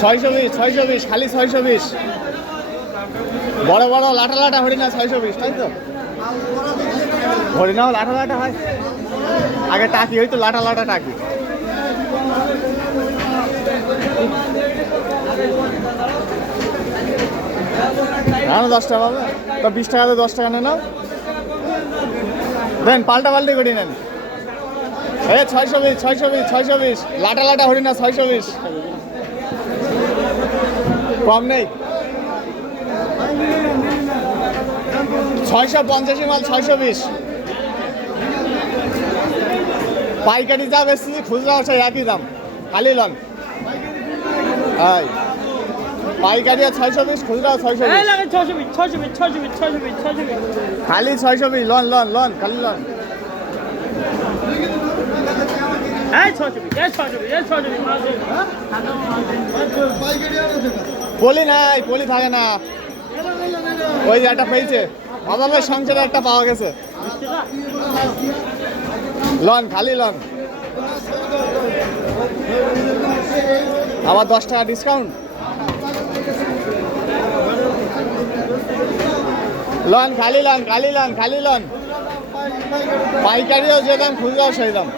620 খালি 620 বড় বড় লাটা লাটা হরিণা 620 তাই তো হরিণাও লাটা লাটা হয় আগে টাকি হইতো লাটা লাটা টাকি না 10 টাকা পাবে তো 20 টাকাতে 10 টাকা নেন দেন পাল্টা পাল্টি করি নেন 620 লাটা লাটা হরিণা 620 কম নেই 650 মাল 620 পাইকারি যা বেশি খুচরা আছে একই দাম খালি লন পাইকারি 620 খুচরা 620 খালি 620 লন লন লন খালি লন পলি নাই পলি থাকে না ওই একটা পেয়েছে অভাবের সংসারে একটা পাওয়া গেছে লন খালি লন আবার 10 টাকা ডিসকাউন্ট লন খালি লন খালি লন খালি লন পাইকারিও যে দাম খুচরাও সেই দাম